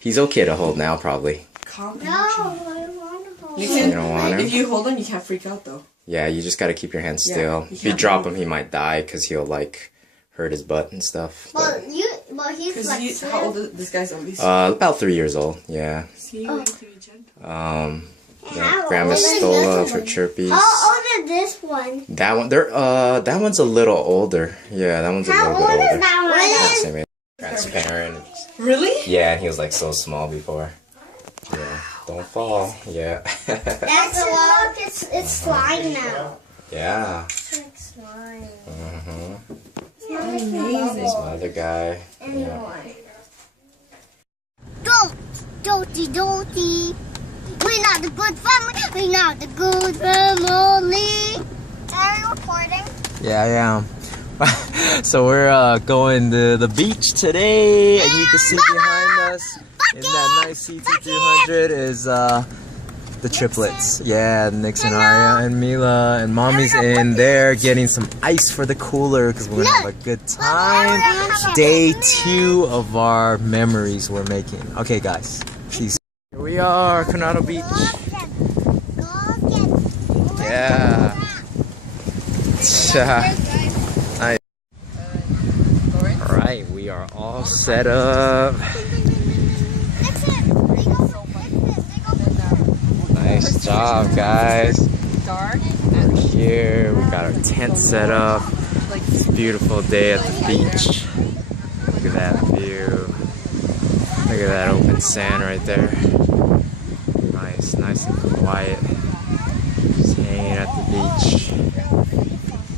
He's okay to hold now, probably. Calm down. No, I want to hold him. You don't want him? If you hold him, you can't freak out though. Yeah, you just gotta keep your hands still. If you drop him, he might die because he'll like hurt his butt and stuff. But he's like how old is this guy's at least? About 3 years old. Yeah. Yeah, Grandma Stola for Chirpies. How old is this one? That one, that one's a little older. Yeah, that one's a little bit older. How old is that one? Transparent. Really? Yeah, he was like so small before. Yeah, don't fall. Yeah. That's a lot. It's slime now. Yeah. It's like slime. Amazing. This other guy. Anyway. Doty. We're not the good family. We're not the good family. Are you recording? Yeah, I am. So we're going to the beach today, and you can see behind us in that nice CT200 is the triplets. Yeah, Nix and Arya and Mila, and Mommy's in there getting some ice for the cooler because we're gonna have a good time. Day 2 of our memories we're making. Okay, guys, here we are, Coronado Beach. Yeah. Alright, we are all set up. Nice job, guys. We're here, we got our tent set up. It's a beautiful day at the beach. Look at that view. Look at that open sand right there. Nice and quiet. Just hanging at the beach.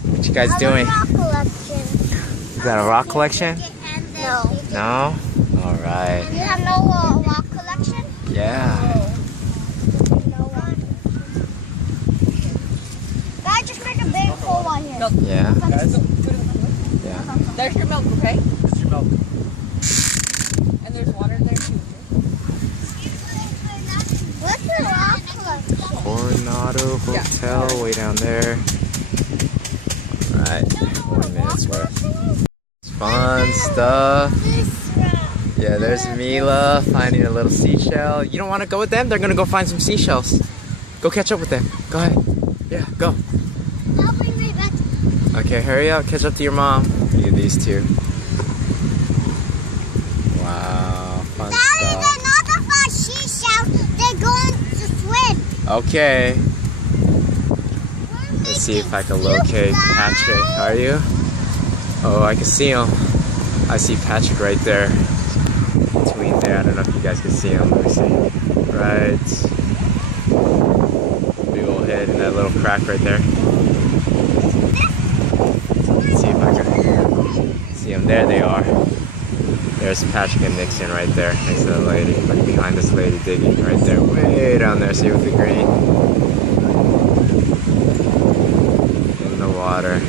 What you guys doing? You got a rock collection? No. No? Alright. You have no rock collection? Yeah. Guys, just make a big hole on here. Yeah. Yeah. There's your milk, okay? There's your milk. And there's water there too. What's the rock collection? Coronado Hotel, way down there. Alright, 1 minute's worth. Fun stuff. Yeah, there's Mila finding a little seashell. You don't want to go with them? They're gonna go find some seashells. Go catch up with them. Go ahead. Yeah, go. I'll bring right back. Okay, hurry up. Catch up to your mom. Look at these two. Wow, fun stuff. They're not the first seashells. They're going to swim. Okay. Let's see if I can locate Patrick. Are you? Oh, I can see him. I see Patrick right there. Between there. I don't know if you guys can see him. Let me see. Right. Big old head in that little crack right there. Let's see if I can see him. There they are. There's Patrick and Nixon right there next to the lady. Look behind this lady digging right there. Way down there. See with the green? In the water.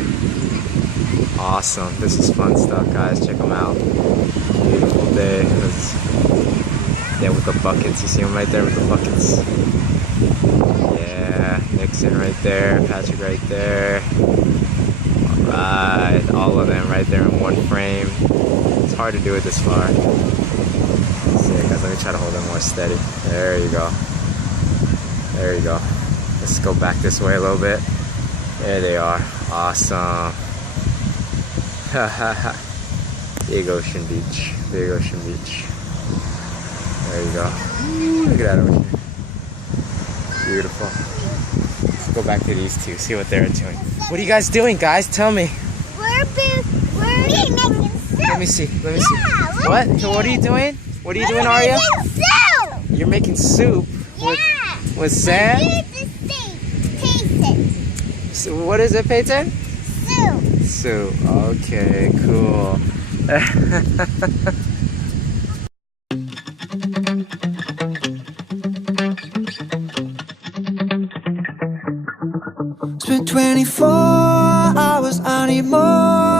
Awesome. This is fun stuff, guys. Check them out. Beautiful day. Yeah, with the buckets. You see them right there with the buckets? Yeah. Nixon right there. Patrick right there. Alright. All of them right there in one frame. It's hard to do it this far. Let's see, guys. Let me try to hold them more steady. There you go. There you go. Let's go back this way a little bit. There they are. Awesome. Big ocean beach. Big ocean beach. There you go. Look at that over here. Beautiful. Let's go back to these two, see what they're doing. What are you guys doing, guys? Tell me. We're making soup. Let me see. Let me see. What? What are you doing? What are you doing, Arya? Soup. You're making soup with sand? So what is it, Peyton? Soup. Soup. Okay, cool. Spent 24 hours, I need more.